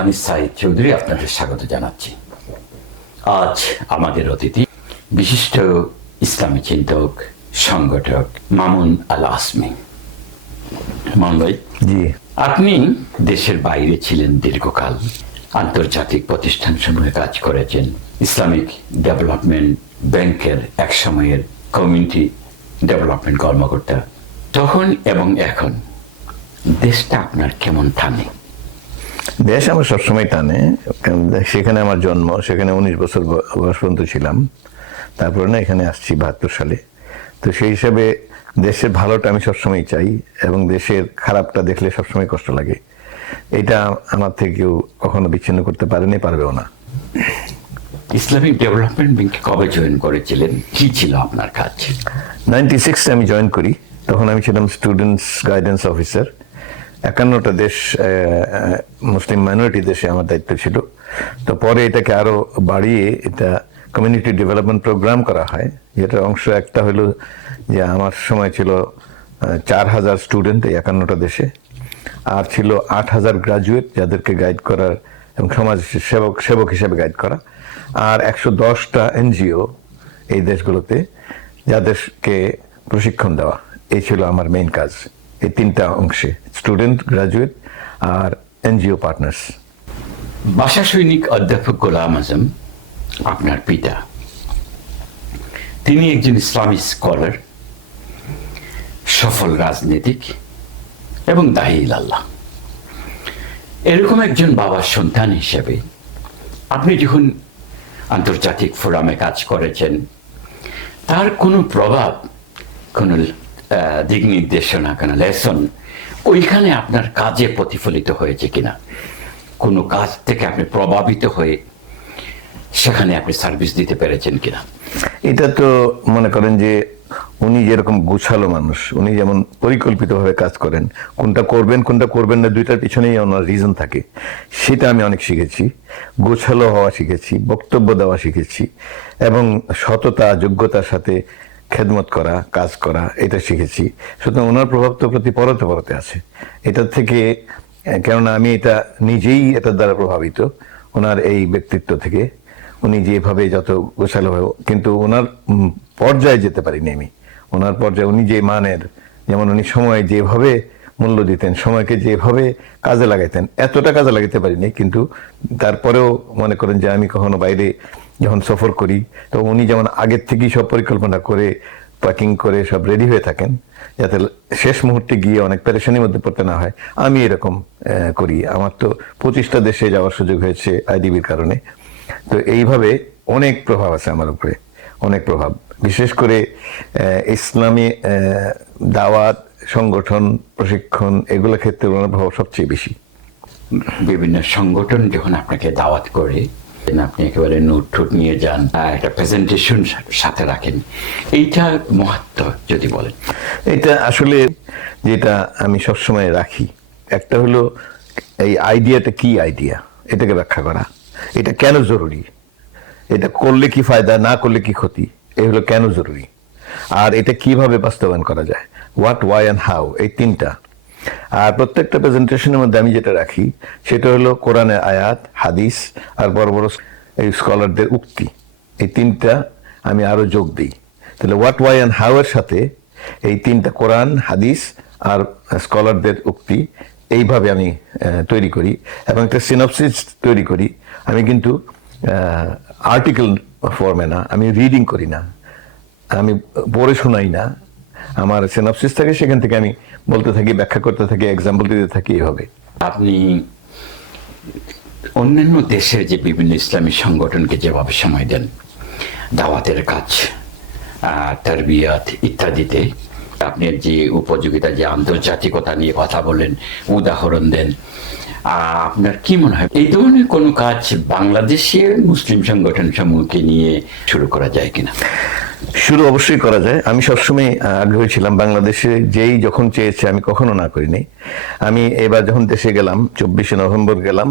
আমি সাইদ চৌধুরী আপনাদের স্বাগত জানাচ্ছি। আজ আমাদের অতিথি বিশিষ্ট ইসলামী চিন্তক সংগঠক মামুন আল আসমি। মামুন ভাই জি। আপনি দেশের বাইরে ছিলেন দীর্ঘকাল আন্তর্জাতিক প্রতিষ্ঠানসমূহে কাজ করেছেন ইসলামিক ডেভেলপমেন্ট ব্যাংকের এক সময়ের কমিউনিটি ডেভেলপমেন্ট কর্মকর্তা। তখন এবং এখন দেশটা আপনার কেমন টানে? দেশ আমার সবসময় টানে সেখানে আমার জন্ম সেখানে উনিশ বছর বয়স পর্যন্ত ছিলাম। তারপরে না এখানে আসছি বাহাত্তর সালে। তো সেই হিসাবে দেশের ভালোটা আমি সবসময় চাই এবং দেশের খারাপটা দেখলে সবসময় কষ্ট লাগে। এটা আমার থেকে কেউ কখনো বিচ্ছিন্ন করতে পারেনি পারবেও না। ইসলামিক ডেভেলপমেন্ট ব্যাংকে কবে জয়েন করেছিলেন? কি ছিল আপনার কাজ? নাইনটি সিক্সে আমি জয়েন করি। তখন আমি ছিলাম স্টুডেন্টস গাইডেন্স অফিসার একান্নটা দেশ মুসলিম মাইনরিটি দেশে আমার দায়িত্ব ছিল। তো পরে এটাকে আরও বাড়িয়ে এটা কমিউনিটি ডেভেলপমেন্ট প্রোগ্রাম করা হয়। যেটার অংশ একটা হলো যে আমার সময় ছিল চার হাজার স্টুডেন্ট এই একান্নটা দেশে। আর ছিল আট হাজার গ্রাজুয়েট যাদেরকে গাইড করার এবং সমাজ সেবক সেবক হিসেবে গাইড করা। আর একশো দশটা এনজিও এই দেশগুলোতে যাদেরকে প্রশিক্ষণ দেওয়া। এই ছিল আমার মেইন কাজ। এই তিনটা অংশে স্টুডেন্ট গ্রাজুয়েট আর এনজিও পার্টনার্স ভাষা সৈনিক অধ্যাপক গোলাম আজম, আপনার পিতা। তিনি একজন ইসলামী স্কলার সফল রাজনীতিক এবং দাহিল আল্লাহ এরকম একজন বাবার সন্তান হিসেবে আপনি যখন আন্তর্জাতিক ফোরামে কাজ করেছেন, তার কোনো প্রভাব, কোনো দিক নির্দেশনা কেন লেসন ওইখানে আপনার কাজে প্রতিফলিত হয়েছে কিনা? কোনো কাজ থেকে আপনি প্রভাবিত হয়ে সেখানে আপনি সার্ভিস দিতে পেরেছেন কিনা? এটা তো মনে করেন যে উনি যেরকম গুছালো মানুষ, উনি যেমন পরিকল্পিতভাবে কাজ করেন, কোনটা করবেন কোনটা করবেন না, দুইটার পিছনেই ওনার রিজন থাকে। সেটা আমি অনেক শিখেছি, গোছালো হওয়া শিখেছি, বক্তব্য দেওয়া শিখেছি, এবং সততা, যোগ্যতার সাথে খেদমত করা, কাজ করা, এটা শিখেছি। সুতরাং ওনার প্রভাব তো প্রতি পরতে পরতে আছে। এটার থেকে, কেননা আমি এটা নিজেই এটার দ্বারা প্রভাবিত, ওনার এই ব্যক্তিত্ব থেকে। উনি যেভাবে যত গোছালো হয়, কিন্তু ওনার পর্যায়ে যেতে পারিনি আমি। ওনার পর্যায়ে উনি যে মানের, যেমন উনি সময় যেভাবে মূল্য দিতেন, সময়কে যেভাবে কাজে লাগাইতেন, এতটা কাজে লাগাতে পারিনি, কিন্তু তারপরেও মনে করেন যে আমি কখনো বাইরে যখন সফর করি, তো উনি যেমন আগের থেকেই সব পরিকল্পনা করে প্যাকিং করে সব রেডি হয়ে থাকেন, যাতে শেষ মুহূর্তে গিয়ে অনেক পেরেশানির মধ্যে পড়তে না হয়, আমি এরকম করি। আমার তো পঁচিশটা দেশে যাওয়ার সুযোগ হয়েছে আইডিবির কারণে। তো এইভাবে অনেক প্রভাব আছে আমার উপরে, অনেক প্রভাব। বিশেষ করে ইসলামী দাওয়াত, সংগঠন, প্রশিক্ষণ এগুলো ক্ষেত্রে ওনার প্রভাব সবচেয়ে বেশি। বিভিন্ন সংগঠন যখন আপনাকে দাওয়াত করে আপনি একেবারে নোট ঠোট নিয়ে যান। একটা প্রেজেন্টেশন সাথে রাখেন। এইটা মহত্ব যদি বলেন। এটা আসলে যেটা আমি সবসময় রাখি। একটা হলো এই আইডিয়াটা কি আইডিয়া? এটাকে ব্যাখ্যা করা। এটা কেন জরুরি? এটা করলে কি ফায়দা, না করলে কি ক্ষতি? এই হলো কেন জরুরি? আর এটা কীভাবে বাস্তবায়ন করা যায়? হোয়াট ওয়াই অ্যান্ড হাউ এই তিনটা। আর প্রত্যেকটা প্রেজেন্টেশনের মধ্যে আমি যেটা রাখি, সেটা হলো কোরআনের আয়াত, হাদিস আর বড় বড় এই স্কলারদের উক্তি। এই তিনটা আমি আরও যোগ দিই। তাহলে হোয়াট ওয়াই অ্যান্ড হাউ এর সাথে এই তিনটা কোরআন, হাদিস আর স্কলারদের উক্তি এইভাবে আমি তৈরি করি এবং একটা সিনপসিস তৈরি করি। আমি কিন্তু আর্টিকেল ফর্মে না, আমি রিডিং করি না। আমি পড়ে শোনাই না। আমার সিনপসিস থাকে সেখান থেকে আমি বলতে থাকি, ব্যাখ্যা করতে থাকি এক্সাম্পল দিতে থাকি এভাবে আপনি অন্যান্য দেশের যে বিভিন্ন ইসলামী সংগঠনকে যেভাবে সময় দেন, দাওয়াতের কাজ তারবিয়াত ইত্যাদিতে, আপনি যে উপযোগিতা, যে আন্তর্জাতিকতা নিয়ে কথা বলেন, উদাহরণ দেন আপনার কি মনে হয়? এই ধরনের কোনো কাজ বাংলাদেশে মুসলিম সংগঠন সমূহকে নিয়ে শুরু করা যায় কিনা? শুরু অবশ্যই করা যায়। আমি সবসময় আগ্রহী ছিলাম বাংলাদেশে যেই যখন চেয়েছে আমি কখনো না করিনি। আমি এবার যখন দেশে গেলাম, চব্বিশে নভেম্বর গেলাম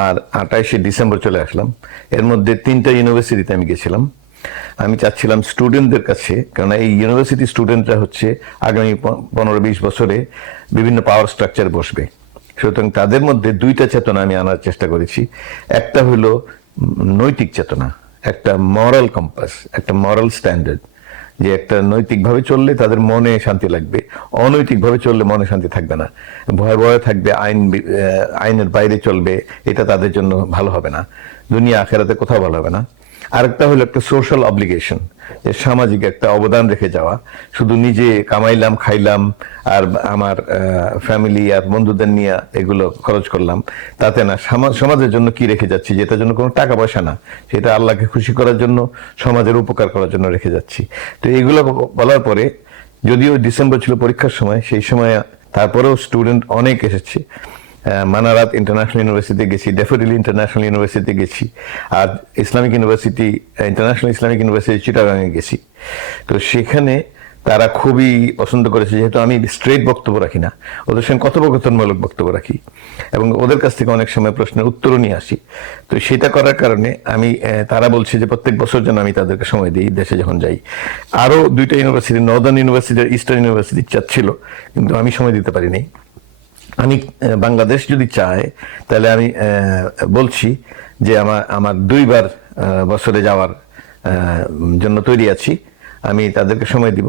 আর আঠাইশে ডিসেম্বর চলে আসলাম, এর মধ্যে তিনটা ইউনিভার্সিটিতে আমি গেছিলাম। আমি চাচ্ছিলাম স্টুডেন্টদের কাছে কারণ এই ইউনিভার্সিটি স্টুডেন্টরা হচ্ছে আগামী পনেরো বিশ বছরে বিভিন্ন পাওয়ার স্ট্রাকচার বসবে। সুতরাং তাদের মধ্যে দুইটা চেতনা আমি আনার চেষ্টা করেছি। একটা হলো নৈতিক চেতনা একটা মরাল কম্পাস একটা মরাল স্ট্যান্ডার্ড যে একটা নৈতিকভাবে চললে তাদের মনে শান্তি লাগবে, অনৈতিকভাবে চললে মনে শান্তি থাকবে না। ভয় ভয় থাকবে, আইন আইনের বাইরে চলবে, এটা তাদের জন্য ভালো হবে না। দুনিয়া, আখেরাতে কোথাও ভালো হবে না। আরেকটা হলো একটা সোশ্যাল অব্লিগেশন যে সামাজিক একটা অবদান রেখে যাওয়া। শুধু নিজে কামাইলাম, খাইলাম, আর আমার ফ্যামিলি আর বন্ধুদের নিয়ে এগুলো খরচ করলাম, তাতে না সামা- সমাজের জন্য কি রেখে যাচ্ছি? যেটার জন্য কোনো টাকা পয়সা না, সেটা আল্লাহকে খুশি করার জন্য, সমাজের উপকার করার জন্য রেখে যাচ্ছি। তো এগুলো বলার পরে, যদিও ডিসেম্বর ছিল পরীক্ষার সময়, সেই সময় তারপরেও স্টুডেন্ট অনেক এসেছে। মানারাত ইন্টারন্যাশনাল ইউনিভার্সিটি গেছি ডেফোডিলি ইন্টারন্যাশনাল ইউনিভার্সিটি গেছি, আর Islamic university international Islamic university চিটাগাঙে গেছি। তো সেখানে তারা খুবই পছন্দ করেছে, যেহেতু আমি স্ট্রেট বক্তব্য রাখি না, ওদের সঙ্গে কথোপকথনমূলক বক্তব্য রাখি, এবং ওদের কাছ থেকে অনেক সময় প্রশ্নের উত্তরও নিয়ে আসি। তো সেটা করার কারণে আমি তারা বলছে যে প্রত্যেক বছর যেন আমি তাদেরকে সময় দিই, দেশে যখন যাই। আরও দুইটা university northern university eastern university চাচ্ছিল, কিন্তু আমি সময় দিতে পারিনি। আমি বাংলাদেশ যদি চায়, তাহলে আমি বলছি যে আমার আমার দুইবার বছরে যাওয়ার জন্য তৈরি আছি। আমি তাদেরকে সময় দিব।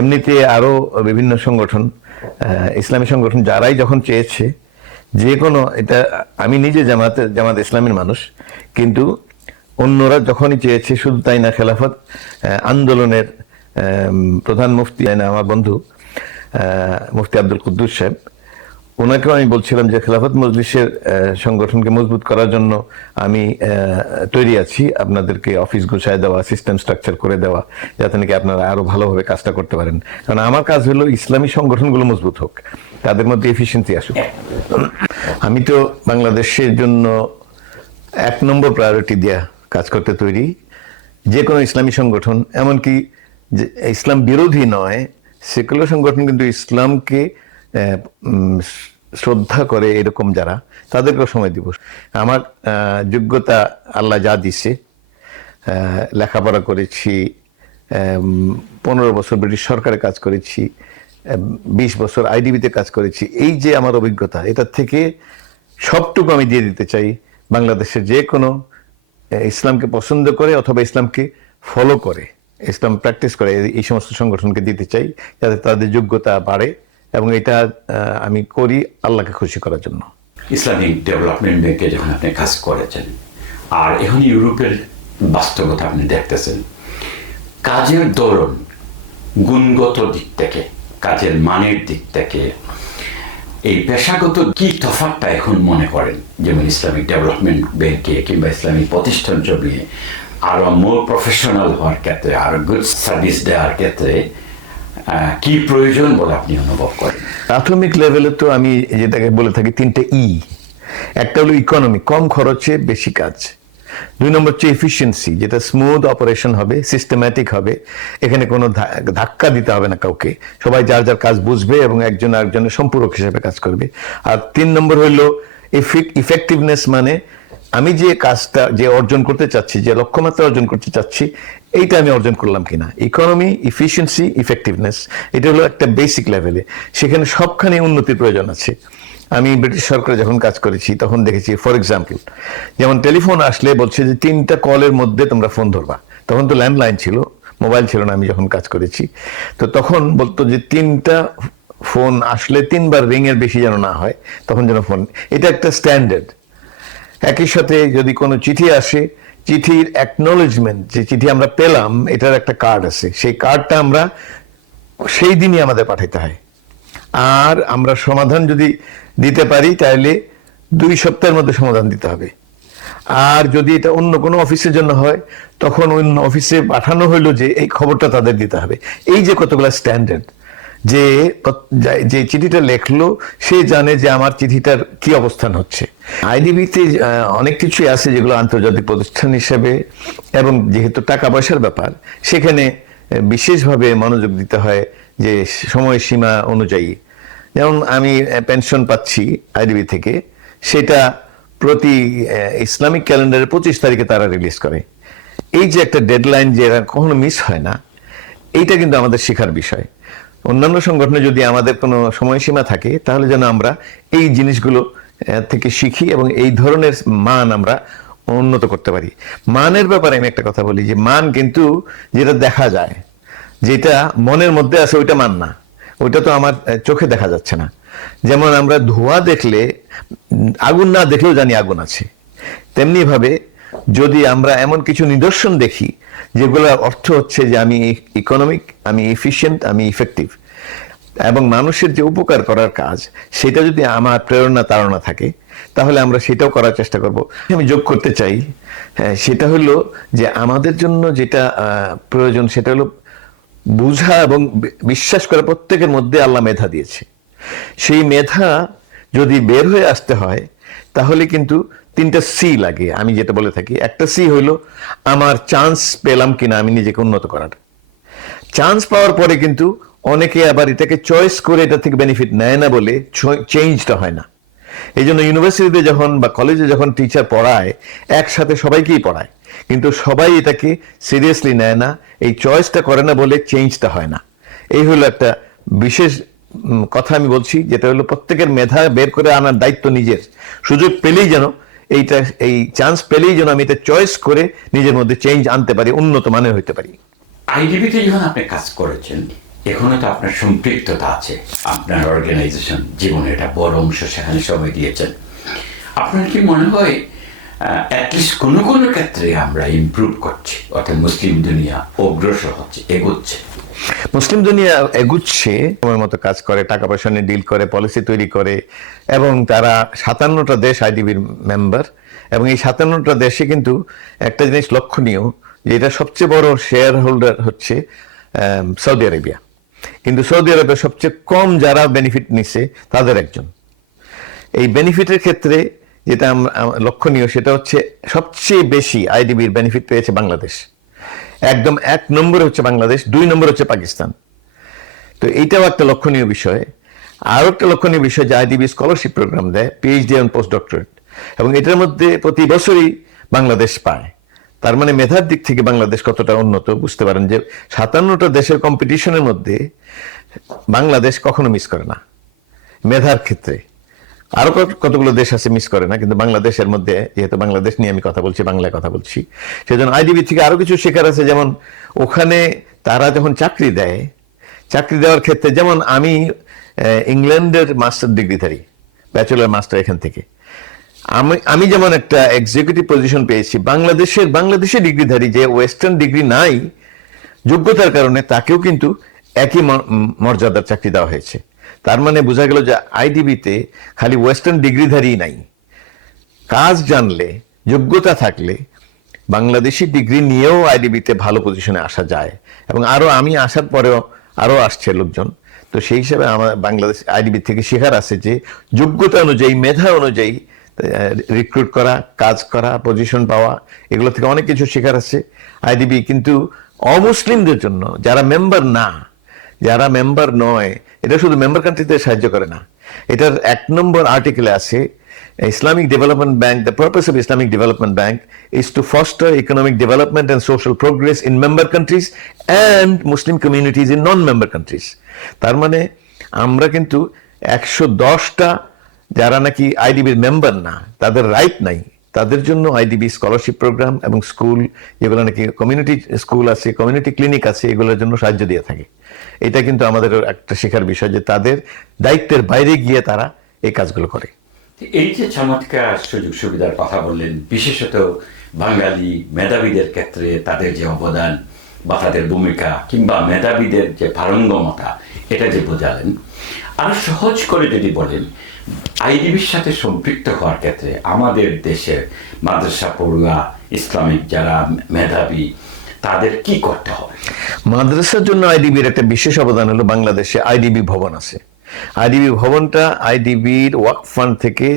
এমনিতে আরও বিভিন্ন সংগঠন ইসলামী সংগঠন যারাই যখন চেয়েছে, যে কোনো এটা, আমি নিজে জামাতে, জামাত ইসলামের মানুষ, কিন্তু অন্যরা যখনই চেয়েছে, শুধু তাই না, খেলাফত আন্দোলনের প্রধান মুফতি না আমার বন্ধু মুফতি আব্দুল কুদ্দুস সাহেব ওনাকেও আমি বলছিলাম যে খেলাফত মজলিসের সংগঠনকে মজবুত করার জন্য আমি তৈরি আছি। আপনাদেরকে অফিস গুছায় দেওয়া, সিস্টেম স্ট্রাকচার করে দেওয়া, যাতে নাকি আপনারা আরও ভালোভাবে কাজটা করতে পারেন। কারণ আমার কাজ হলো ইসলামী সংগঠনগুলো মজবুত হোক, তাদের মধ্যে এফিসিয়েন্সি আসুক। আমি তো বাংলাদেশের জন্য এক নম্বর প্রায়োরিটি দেয়া কাজ করতে তৈরি। যে কোনো ইসলামী সংগঠন, এমনকি যে ইসলাম বিরোধী নয়, সেকুলার সংগঠন কিন্তু ইসলামকে শ্রদ্ধা করে এরকম যারা, তাদেরকেও সময় দিব। আমার যোগ্যতা আল্লাহ যা দিছে লেখাপড়া করেছি পনেরো বছর ব্রিটিশ সরকারে কাজ করেছি বিশ বছর আইডিবিতে কাজ করেছি, এই যে আমার অভিজ্ঞতা এটার থেকে সবটুকু আমি দিয়ে দিতে চাই বাংলাদেশের যে কোনো ইসলামকে পছন্দ করে অথবা ইসলামকে ফলো করে, ইসলাম প্র্যাকটিস করে এই- সমস্ত সংগঠনকে দিতে চাই, যাতে তাদের যোগ্যতা বাড়ে। এবং এটা আমি করি আল্লাহকে খুশি করার জন্য। ইসলামিক ডেভেলপমেন্ট ব্যাংকে যখন আপনি কাজ করেছেন, আর এখন ইউরোপের বাস্তবতা আপনি দেখতেছেন, কাজের ধরন গুণগত দিক থেকে, কাজের মানের দিক থেকে, এই পেশাগত কি তফাৎটা এখন মনে করেন? যেমন ইসলামিক ডেভেলপমেন্ট ব্যাংকে কিংবা ইসলামিক প্রতিষ্ঠান জমিয়ে আরও মোর প্রফেশনাল হওয়ার ক্ষেত্রে, আরও গুড সার্ভিস দেওয়ার ক্ষেত্রে কি প্রয়োজন বলে আপনি অনুভব করেন? প্রাথমিক লেভেলে তো আমি যেটাকে বলে থাকি তিনটে ই একটা হলো ইকোনমি কম খরচে বেশি কাজ। দুই নম্বর হচ্ছে এফিসিয়েন্সি যেটা স্মুথ অপারেশন হবে সিস্টেম্যাটিক হবে। এখানে কোনো ধাক্কা দিতে হবে না কাউকে। সবাই যার যার কাজ বুঝবে এবং একজন আরেকজনের সম্পূরক হিসেবে কাজ করবে। আর তিন নম্বর হইল ইফেক্টিভনেস মানে আমি যে কাজটা, যে অর্জন করতে চাচ্ছি, যে লক্ষ্যমাত্রা অর্জন করতে চাচ্ছি, এইটা আমি অর্জন করলাম কিনা? ইকোনমি ইফিসিয়েন্সি ইফেক্টিভনেস এটা হলো একটা বেসিক লেভেলে সেখানে সবখানে উন্নতির প্রয়োজন আছে। আমি ব্রিটিশ সরকারে যখন কাজ করেছি, তখন দেখেছি ফর এক্সাম্পল যেমন টেলিফোন আসলে বলছে যে তিনটা কলের মধ্যে তোমরা ফোন ধরবা। তখন তো ল্যান্ডলাইন ছিল মোবাইল ছিল না, আমি যখন কাজ করেছি। তো তখন বলতো যে তিনটা ফোন আসলে তিনবার রিং এর বেশি যেন না হয়, তখন যেন ফোন এটা একটা স্ট্যান্ডার্ড একই সাথে যদি কোনো চিঠি আসে, চিঠির অ্যাকনোলেজমেন্ট যে চিঠি আমরা পেলাম, এটার একটা কার্ড আছে। সেই কার্ডটা আমরা সেই দিনই আমাদের পাঠাইতে হয়। আর আমরা সমাধান যদি দিতে পারি, তাহলে দুই সপ্তাহের মধ্যে সমাধান দিতে হবে। আর যদি এটা অন্য কোনো অফিসের জন্য হয়, তখন অন্য অফিসে পাঠানো হইল যে এই খবরটা তাদের দিতে হবে। এই যে কতগুলো স্ট্যান্ডার্ড যে যে চিঠিটা লেখলো, সে জানে যে আমার চিঠিটার কি অবস্থান হচ্ছে। আইডিবিতে অনেক কিছুই আছে যেগুলো আন্তর্জাতিক প্রতিষ্ঠান হিসেবে, এবং যেহেতু টাকা পয়সার ব্যাপার, সেখানে বিশেষভাবে মনোযোগ দিতে হয় যে সময়সীমা অনুযায়ী। যেমন আমি পেনশন পাচ্ছি আইডিবি থেকে, সেটা প্রতি ইসলামিক ক্যালেন্ডারের পঁচিশ তারিখে তারা রিলিজ করে। এই যে একটা ডেডলাইন যে কখনো মিস হয় না, এইটা কিন্তু আমাদের শেখার বিষয়। অন্যান্য সংগঠনে যদি আমাদের কোনো সময়সীমা থাকে, তাহলে যেন আমরা এই জিনিসগুলো থেকে শিখি এবং এই ধরনের মান আমরা উন্নত করতে পারি। মানের ব্যাপারে আমি একটা কথা বলি যে, মান কিন্তু যেটা দেখা যায়, যেটা মনের মধ্যে আছে ওইটা মান না। ওইটা তো আমার চোখে দেখা যাচ্ছে না। যেমন আমরা ধোঁয়া দেখলে, আগুন না দেখলেও জানি আগুন আছে। তেমনি ভাবে যদি আমরা এমন কিছু নিদর্শন দেখি যেগুলোর অর্থ হচ্ছে যে আমি ইকোনমিক আমি এফিশিয়েন্ট আমি ইফেক্টিভ এবং মানুষের যে উপকার করার কাজ সেটা যদি আমার প্রেরণা তাড়না থাকে তাহলে আমরা সেটাও করার চেষ্টা করব। আমি যোগ করতে চাই হ্যাঁ, সেটা হলো যে আমাদের জন্য যেটা প্রয়োজন সেটা হলো বুঝা এবং বিশ্বাস করা প্রত্যেকের মধ্যে আল্লাহ মেধা দিয়েছে। সেই মেধা যদি বের হয়ে আসতে হয় তাহলে কিন্তু তিনটা সি লাগে, আমি যেটা বলে থাকি। একটা সি হইল, আমার চান্স পেলাম কিনা, আমি নিজেকে উন্নত করার। চান্স পাওয়ার পরে কিন্তু অনেকে আবার এটাকে চয়েস করে এটা থেকে বেনিফিট নেয় না বলে চেঞ্জটা হয় না। এই জন্য ইউনিভার্সিটিতে যখন বা কলেজে যখন টিচার পড়ায়, একসাথে সবাইকেই পড়ায়, কিন্তু সবাই এটাকে সিরিয়াসলি নেয় না, এই চয়েসটা করে না বলে চেঞ্জটা হয় না। এই হলো একটা বিশেষ কথা আমি বলছি, যেটা হলো প্রত্যেকের মেধা বের করে আনার দায়িত্ব নিজের। সুযোগ পেলেই যেন এইটা, এই চান্স পেলেই যেন আমি এটা চয়েস করে নিজের মধ্যে চেঞ্জ আনতে পারি, উন্নত মানের হইতে পারি। আইডিবিতে যখন আপনি কাজ করেছেন এখনও তো আপনার সম্পৃক্ততা আছে। আপনার অর্গানাইজেশন জীবনে এটা বড় অংশ সেখানে সময় দিয়েছেন। আপনার কি মনে হয় অ্যাটলিস্ট কোনো কোনো ক্ষেত্রে আমরা ইমপ্রুভ করছি। অর্থাৎ মুসলিম দুনিয়া অগ্রসর হচ্ছে, এগোচ্ছে। মুসলিম দুনিয়া এগুচ্ছে সময় মতো কাজ করে, টাকা পয়সা নিয়ে ডিল করে পলিসি তৈরি করে, এবং তারা সাতান্নটা দেশ আইডিবির মেম্বার এবং এই সাতান্নটা দেশে কিন্তু একটা জিনিস লক্ষণীয়, যে এটা সবচেয়ে বড় শেয়ার হোল্ডার হচ্ছে সৌদি আরেবিয়া কিন্তু সৌদি আরবে সবচেয়ে কম যারা বেনিফিট নিছে, তাদের একজন। এই বেনিফিটের ক্ষেত্রে যেটা লক্ষণীয় সেটা হচ্ছে সবচেয়ে বেশি আইডিবির বেনিফিট পেয়েছে বাংলাদেশ। একদম এক নম্বর হচ্ছে বাংলাদেশ, দুই নম্বর হচ্ছে পাকিস্তান। তো এইটাও একটা লক্ষণীয় বিষয়। আরও একটা লক্ষণীয় বিষয় যে আইডিবি স্কলারশিপ প্রোগ্রাম দেয় পিএইচডি অন পোস্ট ডক্টরেট এবং এটার মধ্যে প্রতি বছরই বাংলাদেশ পায়। তার মানে মেধার দিক থেকে বাংলাদেশ কতটা উন্নত, বুঝতে পারেন যে সাতান্নটা দেশের কম্পিটিশনের মধ্যে বাংলাদেশ কখনো মিস করে না। মেধার ক্ষেত্রে। আরও কতগুলো দেশ আছে মিস করে না, কিন্তু বাংলাদেশের মধ্যে, যেহেতু বাংলাদেশ নিয়ে আমি কথা বলছি, বাংলায় কথা বলছি, সেজন্য আইডিবি থেকে আরও কিছু শেখার আছে, যেমন ওখানে তারা যখন চাকরি দেয়, চাকরি দেওয়ার ক্ষেত্রে যেমন আমি ইংল্যান্ডের মাস্টার ডিগ্রিধারী ব্যাচেলার মাস্টার এখান থেকে। আমি আমি যেমন একটা এক্সিকিউটিভ পজিশন পেয়েছি, বাংলাদেশের বাংলাদেশের ডিগ্রিধারী যে ওয়েস্টার্ন ডিগ্রি নাই, যোগ্যতার কারণে তাকেও কিন্তু একই মর্যাদার চাকরি দেওয়া হয়েছে। তার মানে বোঝা গেল যে আইডিবিতে খালি ওয়েস্টার্ন ডিগ্রিধারী নাই। কাজ জানলে, যোগ্যতা থাকলে বাংলাদেশি ডিগ্রি নিয়েও আইডিবিতে ভালো পজিশনে আসা যায়। এবং আরও আমি আসার পরেও আরও আসছে লোকজন। তো সেই হিসাবে আমার বাংলাদেশ আইডিবি থেকে শেখার আছে যে যোগ্যতা অনুযায়ী, মেধা অনুযায়ী রিক্রুট করা, কাজ করা পজিশন পাওয়া, এগুলো থেকে অনেক কিছু শেখার আছে। আইডিবি কিন্তু অমুসলিমদের জন্য, যারা মেম্বার না যারা মেম্বার নয়, এটা শুধু মেম্বার কান্ট্রিতে সাহায্য করে না। এটার এক নম্বর আর্টিকেলে আছে Islamic development bank the purpose of Islamic development bank is to foster economic development and social progress in member countries and Muslim communities in non member countries তার মানে আমরা কিন্তু একশো দশটা যারা নাকি আইডিবির মেম্বার না, তাদের রাইট নাই। তাদের জন্য আইডিবি স্কলারশিপ প্রোগ্রাম এবং স্কুল যেগুলো নাকি কমিউনিটি স্কুল আছে কমিউনিটি ক্লিনিক আছে, এগুলোর জন্য সাহায্য দিয়ে থাকে। এটা কিন্তু আমাদের একটা শেখার বিষয় যে তাদের দায়িত্বের বাইরে গিয়ে তারা এই কাজগুলো করে। এই যে চমৎকার সুযোগ সুবিধার কথা বললেন, বিশেষত বাঙালি মেধাবীদের ক্ষেত্রে তাদের যে অবদান বা তাদের ভূমিকা কিংবা মেধাবীদের যে পারঙ্গমতা, এটা যে বোঝালেন আর সহজ করে যদি বলেন আইডিবির সাথে সম্পৃক্ত হওয়ার ক্ষেত্রে আমাদের দেশের মাদ্রাসা পড়ুয়া, ইসলামিক যারা মেধাবী, তাদের কি করতে হবে? মাদ্রাসার জন্য আইডিবির একটা বিশেষ অবদান হলো বাংলাদেশে আইডিবি ভবন আছে। আইডিবি ভবনটা আইডিবির ওয়াক ফান্ড থেকে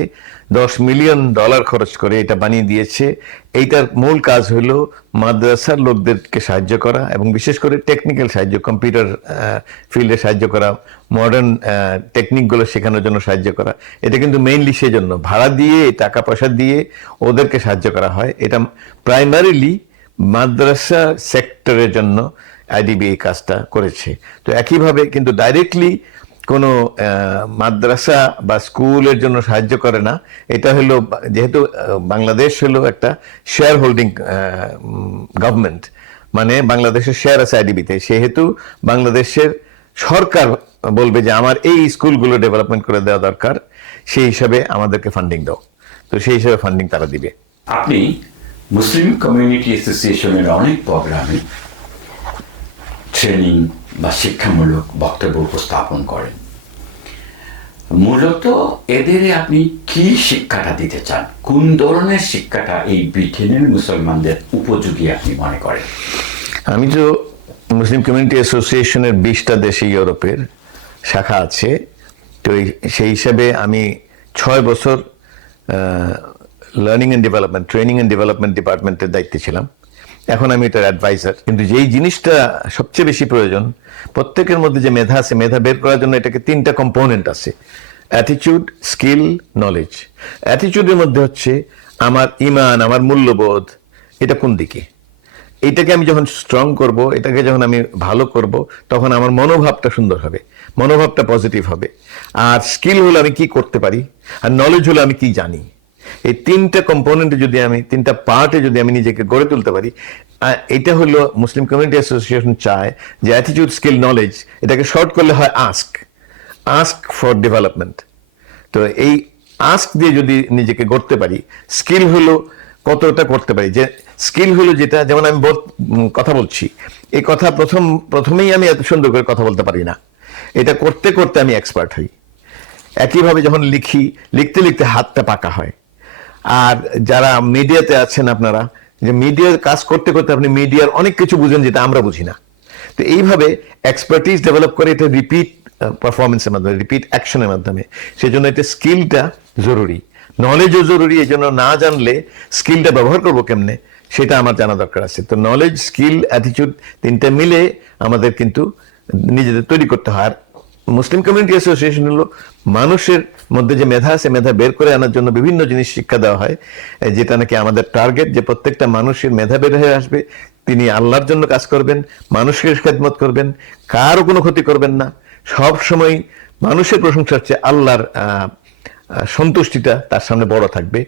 দশ মিলিয়ন ডলার খরচ করে এটা বানিয়ে দিয়েছে। এইটার মূল কাজ হলো মাদ্রাসার লোকদেরকে সাহায্য করা এবং বিশেষ করে টেকনিক্যাল সাহায্য কম্পিউটার ফিল্ডে সাহায্য করা মডার্ন টেকনিকগুলো শেখানোর জন্য সাহায্য করা। এটা কিন্তু মেইনলি সেজন্য। ভাড়া দিয়ে টাকা পয়সা দিয়ে ওদেরকে সাহায্য করা হয়। এটা প্রাইমারিলি মাদ্রাসা সেক্টরের জন্য আইডিবি এই কাজটা করেছে। তো একইভাবে কিন্তু ডাইরেক্টলি কোনো মাদ্রাসা বা স্কুলের জন্য সাহায্য করে না। এটা হলো, যেহেতু বাংলাদেশ হলো একটা শেয়ার হোল্ডিং গভর্নমেন্ট মানে বাংলাদেশের শেয়ার আছে আইডিবিতে সেহেতু বাংলাদেশের সরকার বলবে যে, আমার এই স্কুলগুলো ডেভেলপমেন্ট করে দেওয়া দরকার। সেই হিসাবে আমাদেরকে ফান্ডিং দাও। তো সেই হিসাবে ফান্ডিং তারা দিবে। আপনি মুসলিম কমিউনিটি অ্যাসোসিয়েশনের অনেক প্রোগ্রামে ট্রেনিং বা শিক্ষামূলক বক্তব্য উপস্থাপন করেন। মূলত এদের আপনি কি শিক্ষাটা দিতে চান? কোন ধরনের শিক্ষাটা এই ব্রিটেনের মুসলমানদের উপযোগী আপনি মনে করেন? আমি তো মুসলিম কমিউনিটি অ্যাসোসিয়েশনের বিশটা দেশে ইউরোপের শাখা আছে। তো সেই হিসাবে আমি ছয় বছর learning and development training and development ডিপার্টমেন্টের দায়িত্বে ছিলাম। এখন আমি এটার অ্যাডভাইজার কিন্তু যেই জিনিসটা সবচেয়ে বেশি প্রয়োজন, প্রত্যেকের মধ্যে যে মেধা আছে, মেধা বের করার জন্য এটাকে তিনটা কম্পোনেন্ট আছে। অ্যাটিটিউড স্কিল নলেজ অ্যাটিটিউডের মধ্যে হচ্ছে আমার ইমান, আমার মূল্যবোধ, এটা কোন দিকে? এইটাকে আমি যখন স্ট্রং করব, এটাকে যখন আমি ভালো করব, তখন আমার মনোভাবটা সুন্দর হবে, মনোভাবটা পজিটিভ হবে। আর স্কিল হলো আমি কি করতে পারি? আর নলেজ হলো আমি কি জানি? এই তিনটা কম্পোনেন্টে যদি আমি, তিনটা পার্টে যদি আমি নিজেকে গড়ে তুলতে পারি এটা হলো মুসলিম কমিউনিটি অ্যাসোসিয়েশন চায় যে অ্যাটিটিউড স্কিল নলেজ এটাকে শর্ট করলে হয় আস্ক আস্ক ফর ডেভেলপমেন্ট তো এই আস্ক দিয়ে যদি নিজেকে গড়তে পারি স্কিল হলো কতটা করতে পারি? যে স্কিল হলো যেটা, যেমন আমি কথা বলছি, এই কথা প্রথম, প্রথমেই আমি এত সুন্দর করে কথা বলতে পারি না। এটা করতে করতে আমি এক্সপার্ট হই। একইভাবে যখন লিখি, লিখতে লিখতে হাতটা পাকা হয়। আর যারা মিডিয়াতে আছেন আপনারা, যে মিডিয়ার কাজ করতে করতে আপনি মিডিয়ার অনেক কিছু বুঝেন যেটা আমরা বুঝি না। তো এইভাবে এক্সপার্টিস ডেভেলপ করে এটা রিপিট পারফরমেন্সের মাধ্যমে রিপিট অ্যাকশনের মাধ্যমে। সেই জন্য এটা স্কিলটা জরুরি। নলেজও জরুরি এই জন্য না জানলে স্কিলটা ব্যবহার করব কেমনে, সেটা আমার জানা দরকার আছে। তো নলেজ স্কিল অ্যাটিটিউড তিনটা মিলে আমাদের কিন্তু নিজেদের তৈরি করতে হয়। মুসলিম কমিউনিটি অ্যাসোসিয়েশন হলো মানুষের মধ্যে যে মেধা আছে, মেধা বের করে আনার জন্য বিভিন্ন জিনিস শিক্ষা দেওয়া হয় যেটা নাকি আমাদের টার্গেট যে প্রত্যেকটা মানুষের মেধা বের হয়ে আসবে, তিনি আল্লাহর জন্য কাজ করবেন, মানুষকে খেদমত করবেন কারও কোনো ক্ষতি করবেন না। সব সময় মানুষের প্রশংসা হচ্ছে আল্লাহর সন্তুষ্টিটা তার সামনে বড় থাকবে।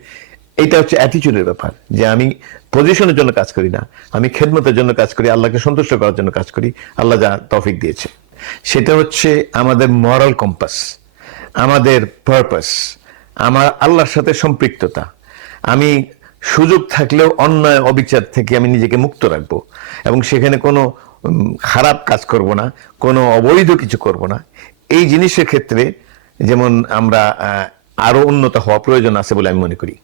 এটা হচ্ছে অ্যাটিচিউডের ব্যাপার, যে আমি পজিশনের জন্য কাজ করি না, আমি খেদমতের জন্য কাজ করি, আল্লাহকে সন্তুষ্ট করার জন্য কাজ করি, আল্লাহ যা তফিক দিয়েছে। সেটা হচ্ছে আমাদের মরাল কম্পাস আমাদের পারপাস আমার আল্লাহর সাথে সম্পৃক্ততা। আমি সুযোগ থাকলেও অন্যায় অবিচার থেকে আমি নিজেকে মুক্ত রাখব এবং সেখানে কোনো খারাপ কাজ করব না কোনো অবৈধ কিছু করব না। এই জিনিসের ক্ষেত্রে যেমন আমরা আহ, আরও উন্নত হওয়া প্রয়োজন আছে বলে আমি মনে করি।